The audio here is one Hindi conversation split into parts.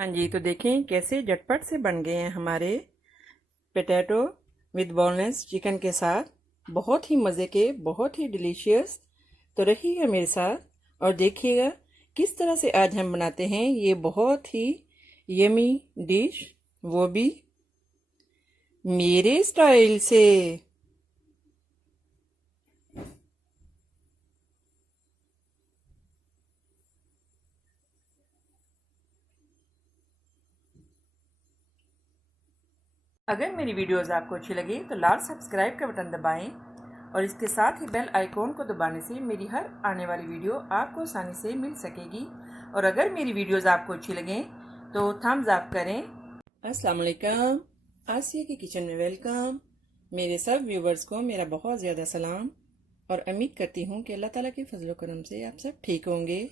हाँ जी, तो देखें कैसे झटपट से बन गए हैं हमारे पोटैटो विद बोनलेस चिकन के साथ। बहुत ही मज़े के, बहुत ही डिलीशियस। तो रहिएगा मेरे साथ और देखिएगा किस तरह से आज हम बनाते हैं ये बहुत ही यमी डिश, वो भी मेरे स्टाइल से। अगर मेरी वीडियोस आपको अच्छी लगी तो लाल सब्सक्राइब का बटन दबाएं और इसके साथ ही बेल आइकॉन को दबाने से मेरी हर आने वाली वीडियो आपको आसानी से मिल सकेगी। और अगर मेरी वीडियोस आपको अच्छी लगें तो थम्स अप करें। अस्सलाम वालेकुम, आसिया की किचन में वेलकम। मेरे सब व्यूवर्स को मेरा बहुत ज़्यादा सलाम और उम्मीद करती हूँ कि अल्लाह ताला के फजल करम से आप सब ठीक होंगे।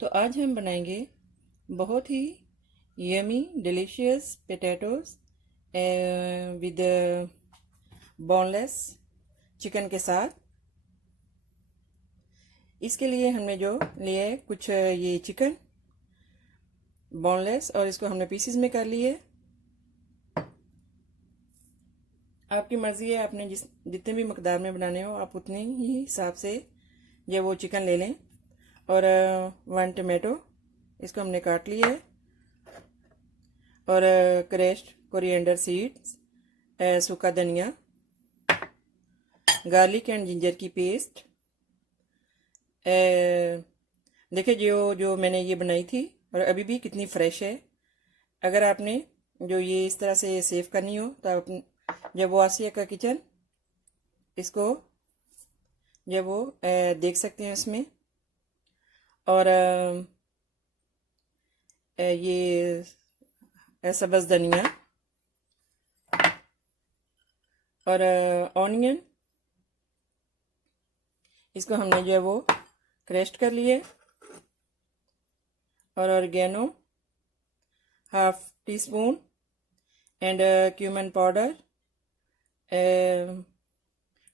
तो आज हम बनाएंगे बहुत ही yummy delicious potatoes with boneless chicken के साथ। इसके लिए हमने जो लिए कुछ ये चिकन बोनलेस और इसको हमने पीसीज में कर लिए। आपकी मर्ज़ी है, आपने जितने भी मकदार में बनाने हो आप उतने ही हिसाब से ये वो चिकन ले लें। और 1 टमाटो इसको हमने काट लिया है और क्रश्ड कोरिएंडर सीड्स, सूखा धनिया, गार्लिक एंड जिंजर की पेस्ट। देखिए जो मैंने ये बनाई थी और अभी भी कितनी फ्रेश है। अगर आपने जो ये इस तरह से सेव करनी हो तो आप जब वो आसिया का किचन इसको जब वो देख सकते हैं इसमें। और ये सब्ज़ धनिया और ऑनियन इसको हमने जो है वो क्रश कर लिए। और oregano half teaspoon and cumin powder,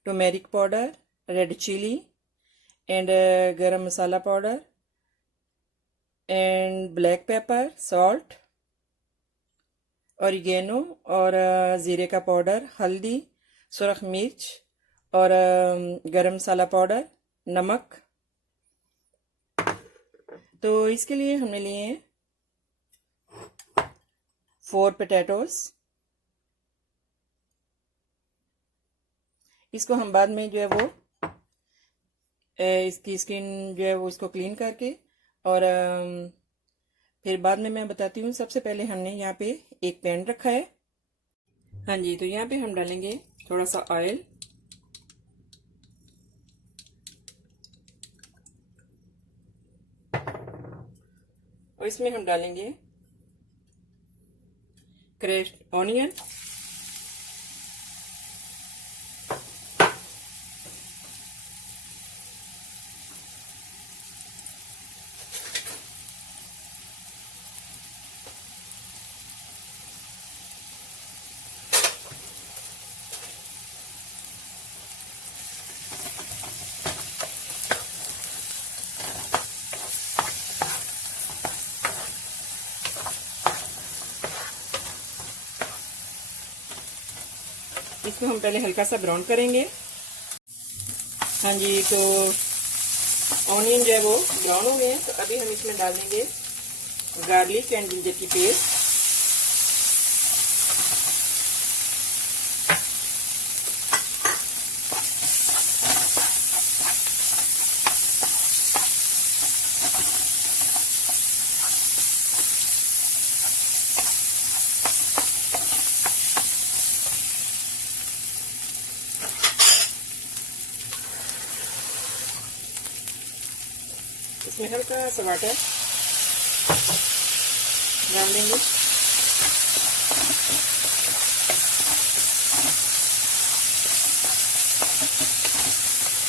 turmeric powder, red chilli and garam masala powder and black pepper, salt, oregano और ज़ीरे का पाउडर, हल्दी, सुरख मिर्च और गरम मसाला पाउडर, नमक। तो इसके लिए हमने लिए हैं 4 पोटैटोज़। इसको हम बाद में जो है वो इसकी स्किन जो है वो इसको क्लीन करके और फिर बाद में मैं बताती हूँ। सबसे पहले हमने यहाँ पे एक पैन रखा है। हाँ जी, तो यहाँ पे हम डालेंगे थोड़ा सा ऑयल। और इसमें हम डालेंगे क्रश्ड ऑनियन, इसको हम पहले हल्का सा ब्राउन करेंगे। हाँ जी, तो ऑनियन जो है वो ब्राउन हो गए हैं। तो अभी हम इसमें डाल देंगे गार्लिक एंड जिंजर की पेस्ट। इसमें हल्का सा वाटर डाल देंगे।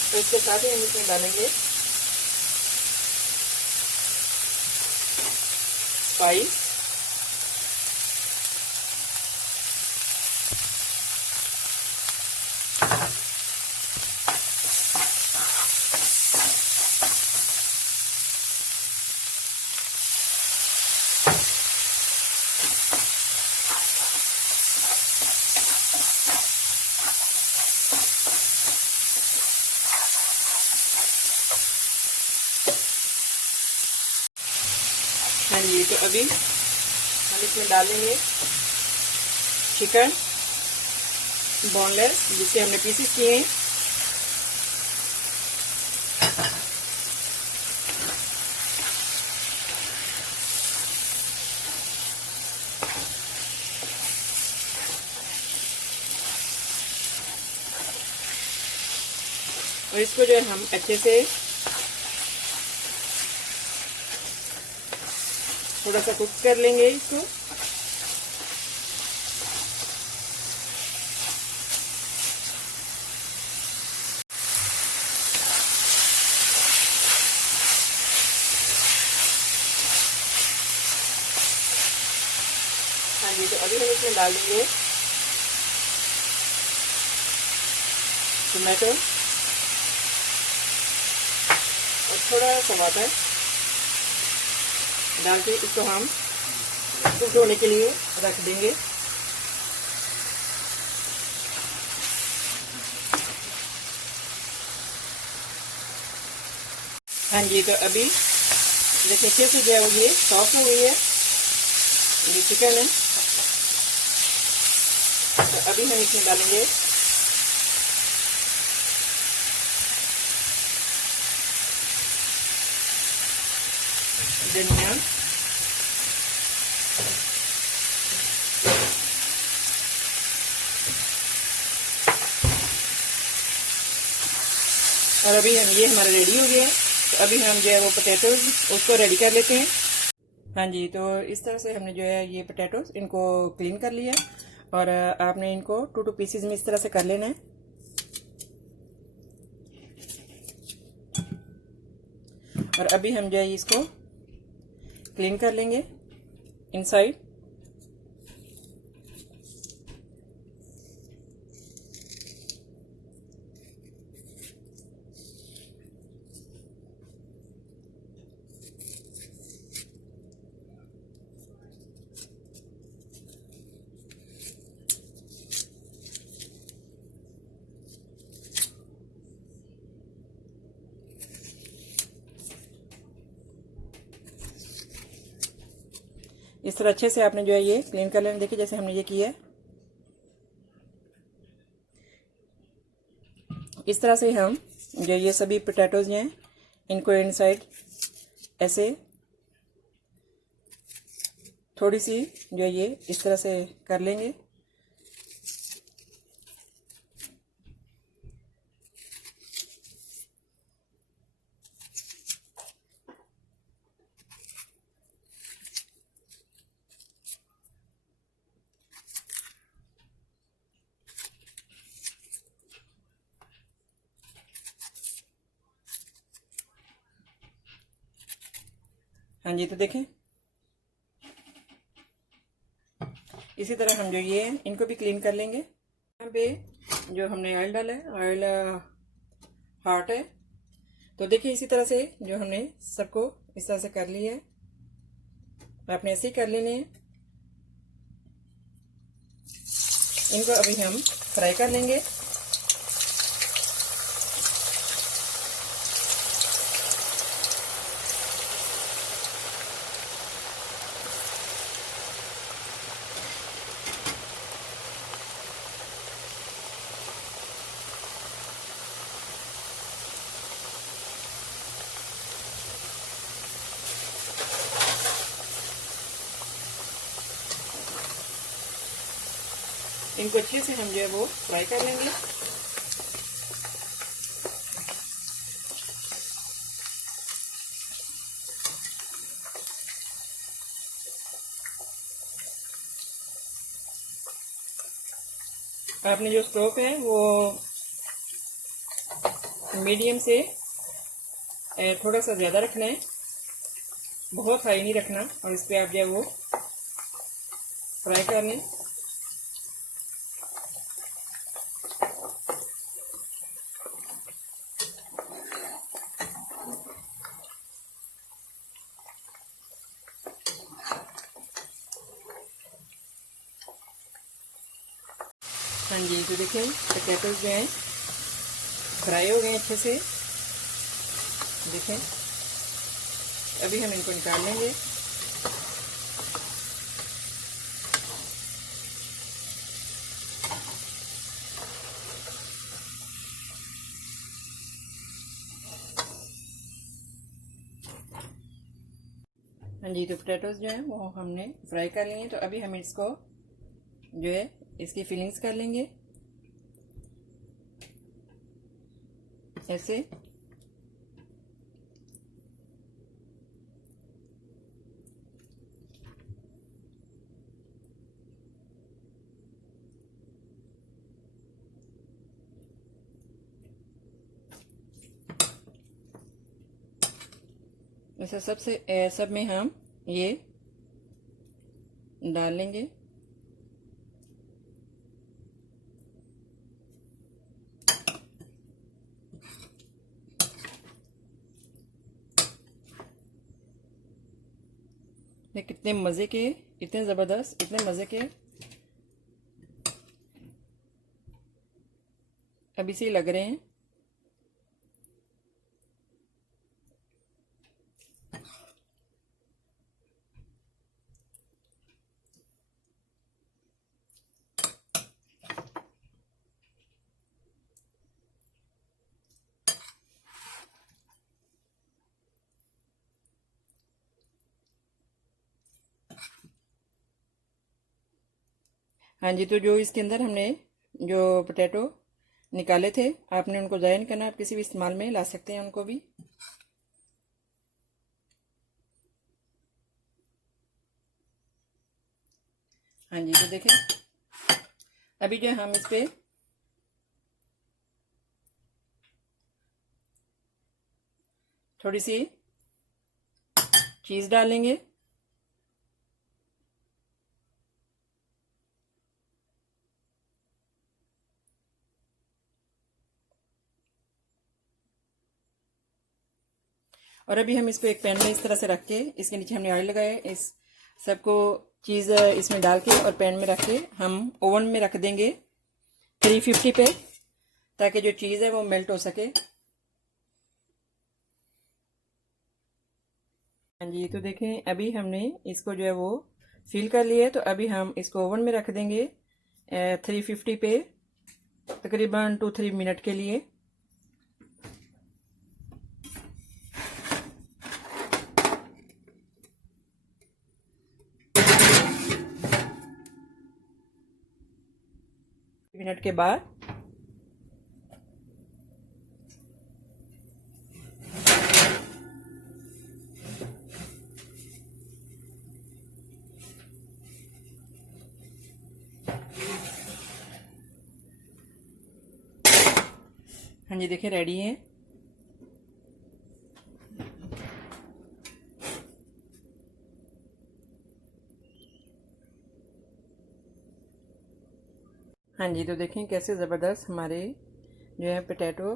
तो इसके साथ ही हम इसमें डालेंगे स्पाइस, तो अभी हम इसमें डालेंगे चिकन बोनलेस जिसे हमने पीसेस किए हैं। और इसको जो है हम अच्छे से थोड़ा सा कुक कर लेंगे इसको। हाँ जी, तो अभी हम इसमें डाल देंगे टमाटो और थोड़ा सा वाटर डाल के इसको हम कुक होने के लिए रख देंगे। हाँ जी, तो अभी देखिए कैसे जो है ये सॉफ्ट हो गई है ये चिकन है। तो अभी हम इसमें डालेंगे धनिया और अभी हम ये हमारा रेडी हो गया है। तो अभी हम जो है वो पोटैटोज उसको रेडी कर लेते हैं। हाँ जी, तो इस तरह से हमने जो है ये पोटैटोज इनको क्लीन कर लिया और आपने इनको 2 पीसेज में इस तरह से कर लेना है। और अभी हम जो है इसको क्लीन कर लेंगे इनसाइड। इस तरह अच्छे से आपने जो है ये क्लीन कर लेना। देखिए जैसे हमने ये किया है इस तरह से हम जो ये सभी पोटैटोज हैं इनको इनसाइड ऐसे थोड़ी सी जो ये इस तरह से कर लेंगे। हाँ जी, तो देखें इसी तरह हम जो ये इनको भी क्लीन कर लेंगे। यहाँ पे जो हमने ऑयल डाला है ऑयल हॉट है। तो देखिए इसी तरह से जो हमने सबको इस तरह से कर लिया है। आपने ऐसे ही कर लेने हैं। इनको अभी हम फ्राई कर लेंगे। इनको अच्छे से हम जो है वो फ्राई कर लेंगे। आपने जो स्टोव है वो मीडियम से थोड़ा सा ज़्यादा रखना है, बहुत हाई नहीं रखना। और इस पर आप जो है वो फ्राई कर लें। हाँ जी, तो देखें पोटैटोज जो हैं फ्राई हो गए अच्छे से। देखें अभी हम इनको निकाल लेंगे। हाँ जी, तो पोटैटोज जो है वो हमने फ्राई कर लिए हैं। तो अभी हम इसको जो है इसकी फिलिंग्स कर लेंगे ऐसे। ऐसे सब में हम ये डाल लेंगे। ये कितने मज़े के, इतने ज़बरदस्त, इतने मज़े के अभी से ही लग रहे हैं। हाँ जी, तो जो इसके अंदर हमने जो पोटैटो निकाले थे, आपने उनको ज़ाया नहीं करना, आप किसी भी इस्तेमाल में ला सकते हैं उनको भी। हाँ जी, तो देखें अभी जो हम इस पे थोड़ी सी चीज़ डालेंगे। और अभी हम इसको एक पैन में इस तरह से रख के, इसके नीचे हमने ऑयल लगाया, इस सबको चीज़ इसमें डाल के और पैन में रख के हम ओवन में रख देंगे 350 पे, ताकि जो चीज़ है वो मेल्ट हो सके। हाँ जी, तो देखें अभी हमने इसको जो है वो फिल कर लिया है। तो अभी हम इसको ओवन में रख देंगे 350 पे तकरीबन 2-3 मिनट के लिए। मिनट के बाद हाँ जी, देखिए रेडी है। हाँ जी, तो देखें कैसे ज़बरदस्त हमारे जो है पोटैटो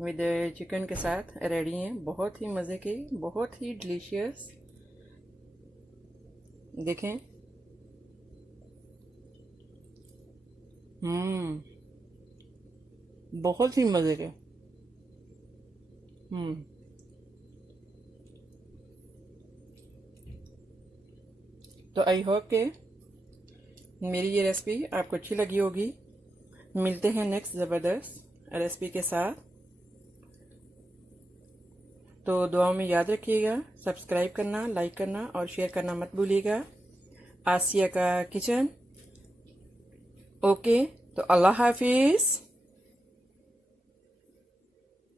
विद चिकन के साथ रेडी हैं। बहुत ही मज़े के, बहुत ही डिलीशियस। देखें बहुत ही मज़े के। तो आई होप के मेरी ये रेसिपी आपको अच्छी लगी होगी। मिलते हैं नेक्स्ट ज़बरदस्त रेसिपी के साथ। तो दुआओं में याद रखिएगा, सब्सक्राइब करना, लाइक करना और शेयर करना मत भूलिएगा। आसिया का किचन। ओके, तो अल्लाह हाफिज़।